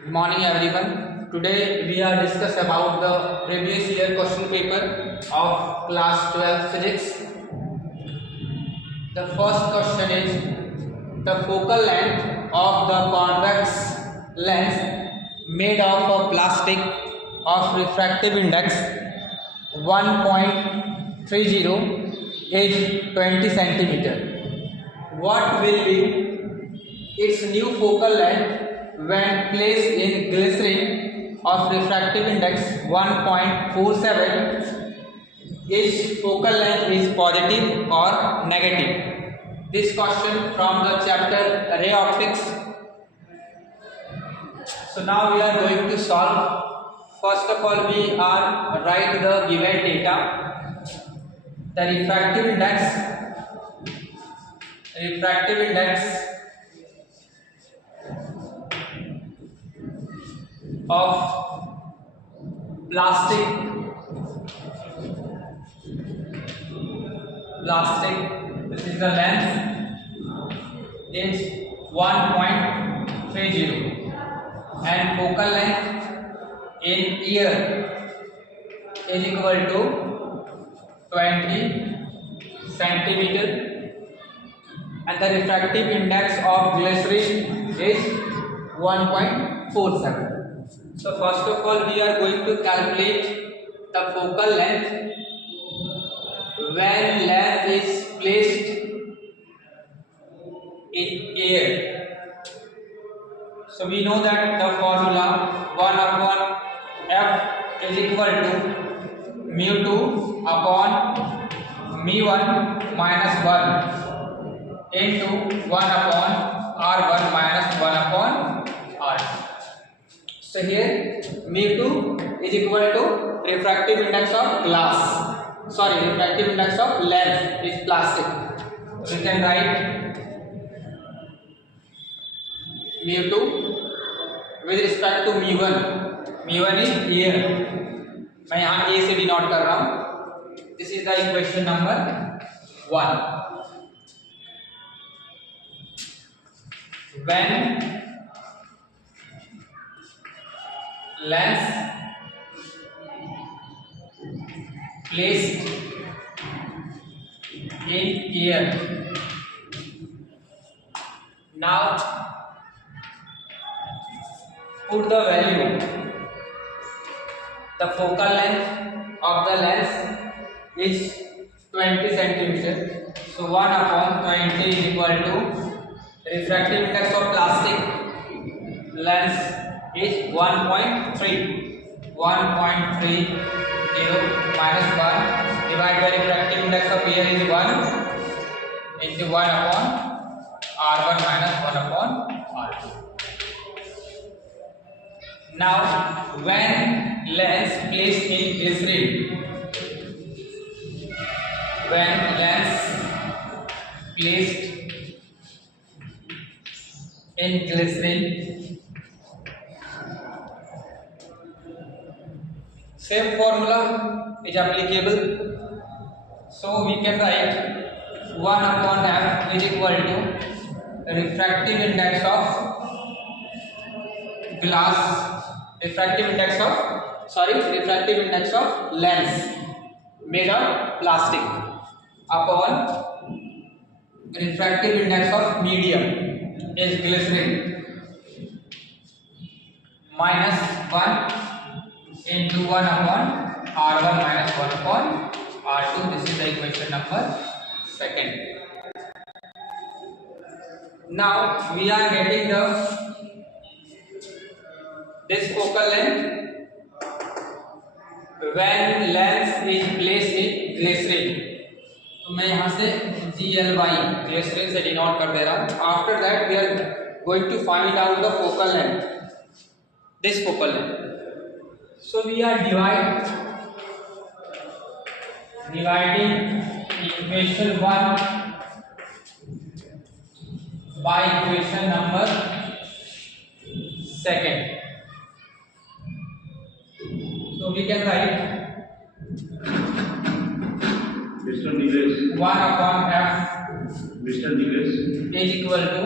Good morning everyone. Today we are discuss about the previous year question paper of class 12 physics. The first question is the focal length of the convex lens made of a plastic of refractive index 1.30 is 20 centimeter. What will be its new focal length when placed in glycerin of refractive index 1.47? Its focal length is positive or negative? This question from the chapter ray optics. So now we are going to solve. First of all, we are write the given data. The refractive index of plastic this is the length is 1.30 and focal length in ear is equal to 20 centimeter and the refractive index of glycerin is 1.47. So first of all we are going to calculate the focal length when lens is placed in air. So we know that the formula 1 upon f is equal to mu 2 upon mu 1 minus 1 into 1 upon r1 minus 1 upon r2. So here mu2 is equal to refractive index of refractive index of lens is plastic. So we can write mu2 with respect to mu1. mu1 is air. मैं यहाँ a से denote कर रहा हूँ. This is the equation number 1. When lens placed in air. Now put the value. The focal length of the lens is 20 centimeter. So 1 upon 20 is equal to refractive index of plastic lens is 1.30 minus 1 divided by refractive index of air is 1 into 1 upon r1 minus 1 upon r2. Now when lens placed in glycerin, same formula is applicable. So we can write 1 upon f is equal to refractive index of lens made of plastic upon refractive index of medium is glycerin minus 1 into 1 upon r1 minus 1 upon r2. This is the equation number 2. Now we are getting this focal length when lens is placed in glycerin. तो मैं यहाँ से GLY glycerin से denote कर दे रहा हूँ. After that we are going to find out the focal length, this focal length. So we are dividing equation 1 by equation number 2. So we can write 1 upon f is equal to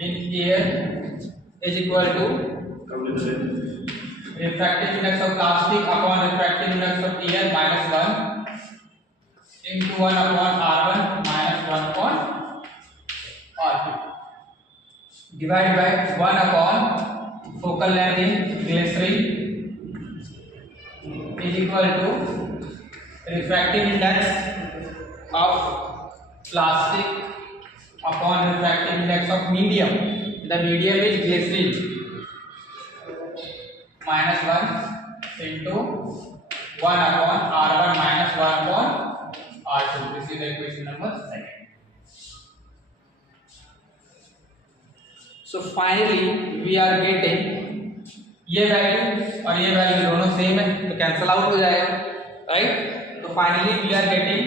in air is equal to refractive index of plastic upon refractive index of air minus 1 into 1 upon R1 minus 1 upon R2 divided by 1 upon focal length in glycerin is equal to refractive index of plastic upon refractive index of medium. The medium is glycerin minus 1 into 1 upon R1 minus 1 upon R2. This is the equation number 2. So finally we are getting ये value और ये value दोनों same है तो cancel out हो जाएगा, right. तो finally we are getting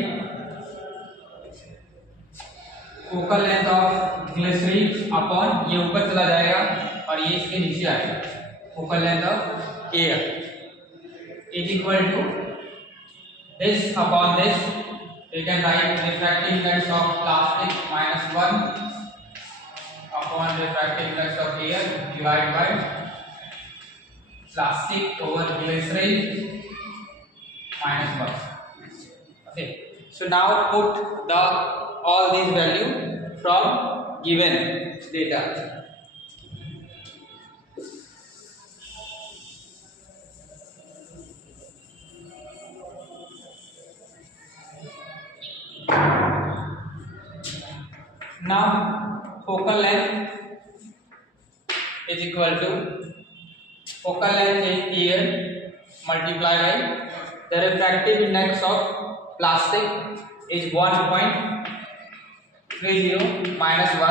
focal length of glycerine upon ये ऊपर चला जाएगा और ये इसके नीचे आएगा focal length of air is equal to this upon this we can write refractive index of plastic minus 1 upon refractive index of air divided by plastic over glycerin minus 1. Okay, so now put the all these value from given data. Now focal length is equal to focal length in air multiplied by the refractive index of plastic is 1.30 minus 1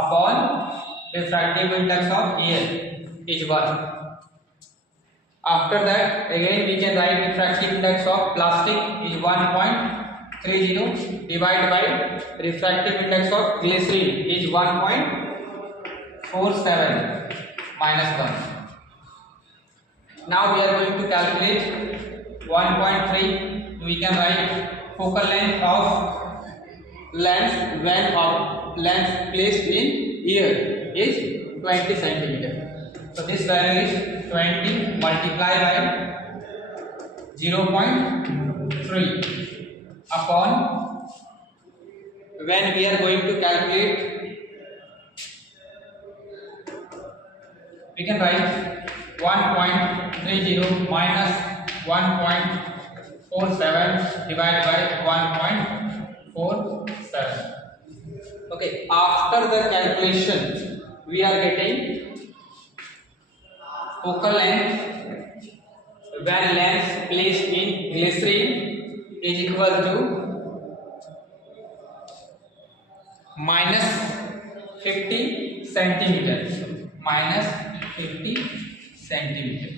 upon refractive index of air is 1. After that again we can write refractive index of plastic is 1.30 divided by refractive index of glycerin is 1.47 minus 1. Now we are going to calculate 1.3. We can write focal length of lens when of lens placed in ear is 20 centimeter. So this value is 20 multiplied by 0.3 upon when we are going to calculate we can write 1.30 minus 1.47 divided by 1.47. Okay, after the calculation we are getting focal length when lens placed in glycerin is equal to minus 50 centimeter. Minus 50 centimeter.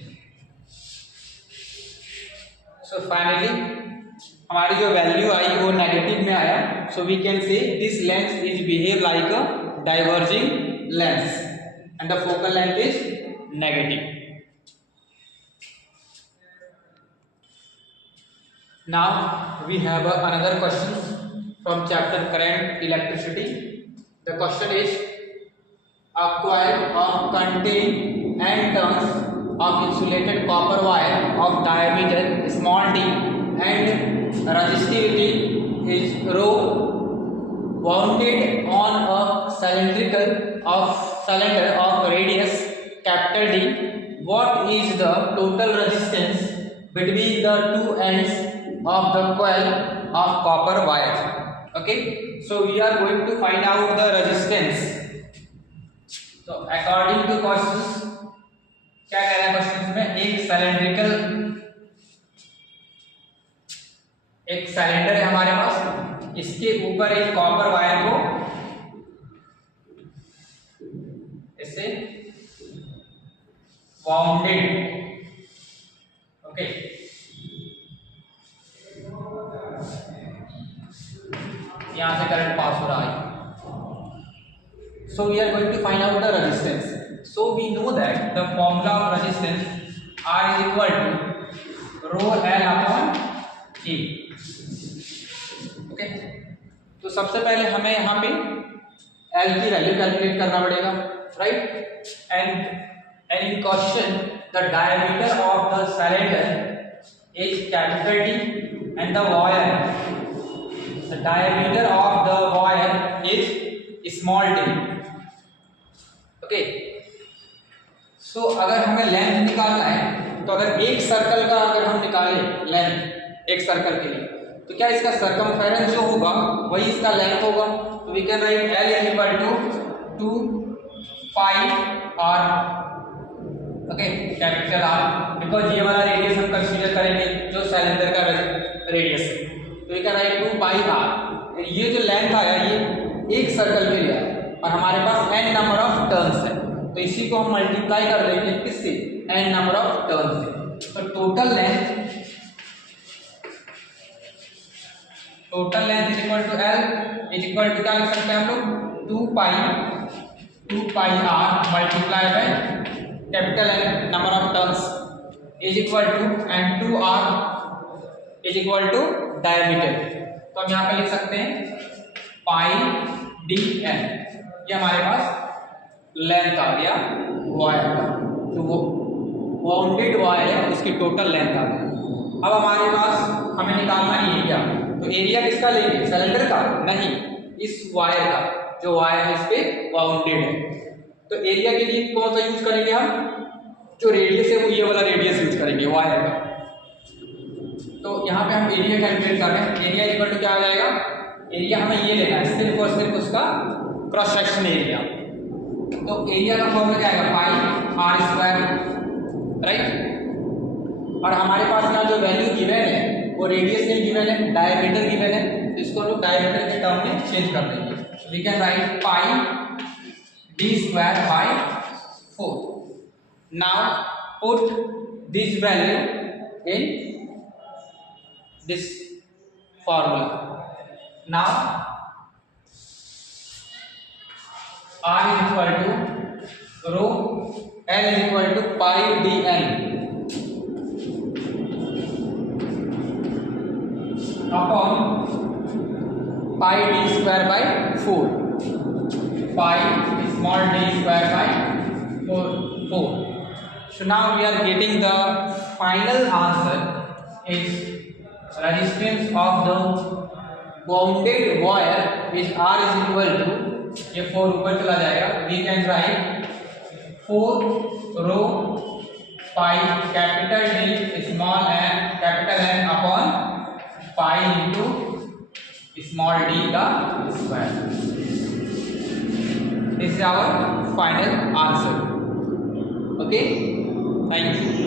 So finally हमारी जो value आई वो negative में आया. So we can say this lens is behave like a diverging lens and the focal length is negative. Now we have another question from chapter current electricity. The question is a coil of contain n turns of insulated copper wire of diameter small d and resistivity is rho wounded on a cylinder of radius capital D. What is the total resistance between the two ends of the coil of copper wire? Okay, so we are going to find out the resistance. So according to questions क्या कह रहा है question में एक cylinder है हमारे पास, इसके ऊपर एक कॉपर वायर को ऐसे वाउंडेड, ओके, यहां से करंट पास हो रहा है. So we are going to find out the resistance. So we know that the formula of resistance R is equal to rho L upon K. Okay. तो सबसे पहले हमें यहाँ पे L की वैल्यू कैलकुलेट करना पड़ेगा, right. And and in question the diameter of the cylinder is capital D and the diameter of the wire is small d. Okay, so अगर हमें लेंथ निकालना है तो अगर एक सर्कल का अगर हम निकालें लेंथ एक सर्कल के लिए, तो क्या इसका सर्कमफेरेंस जो होगा वही इसका लेंथ होगा। तो we can write L is equal to 2 pi R, okay, capital R, because ये वाला रेडियस हम कंसीडर करेंगे जो सिलेंडर का रेडियस है। तो we can write 2 pi R. ये जो लेंथ आया ये एक सर्कल के लिए है और हमारे पास n नंबर ऑफ टर्न्स है, तो इसी को हम मल्टीप्लाई कर देंगे किससे, n नंबर ऑफ टर्न्स से। तो total length is equal to L is equal to क्या लिख सकते हैं हम लोग 2 पाई r multiply by capital N number of turns is equal to and 2r is equal to diameter. तो हम यहाँ पे लिख सकते हैं पाई dn, ये हमारे पास लेंथ आ गया वायर का, तो वो बाउंडेड वायर है उसकी टोटल लेंथ आ गई। अब हमारे पास हमें निकालना एरिया, तो एरिया किसका लेंगे, सिलेंडर का नहीं, इस वायर का, जो वायर है इस पे बाउंडेड है। तो एरिया के लिए कौन सा यूज करेंगे हम, जो रेडियस है वो ये वाला रेडियस यूज करेंगे वायर का। तो यहाँ पे हम एरिया कैलकुलेट कर रहे हैं, एरिया इक्वल टू क्या आ जाएगा, एरिया हमें ये लेना है सिर्फ और सिर्फ उसका क्रॉस सेक्शन एरिया। तो एरिया का फॉर्मूला क्या आएगा, पाई आर स्क्वायर, राइट। और हमारे पास यहाँ जो वैल्यू गिवन है वो रेडियस नहीं गिवन है, डायमीटर गिवन है, तो इसको हम लोग डायमीटर के टर्म में चेंज कर देंगे। We can write pi D square by 4। Now put this value in this formula. Now R is equal to rho, L is equal to pi dn upon pi d square by 4, pi small d square by 4. So now we are getting the final answer is resistance of the bounded wire which R is equal to, ये 4 ऊपर चला जाएगा, we can write 4 rho pi capital D small n capital N upon pi into small d का square. This is our final answer. Okay, thank you.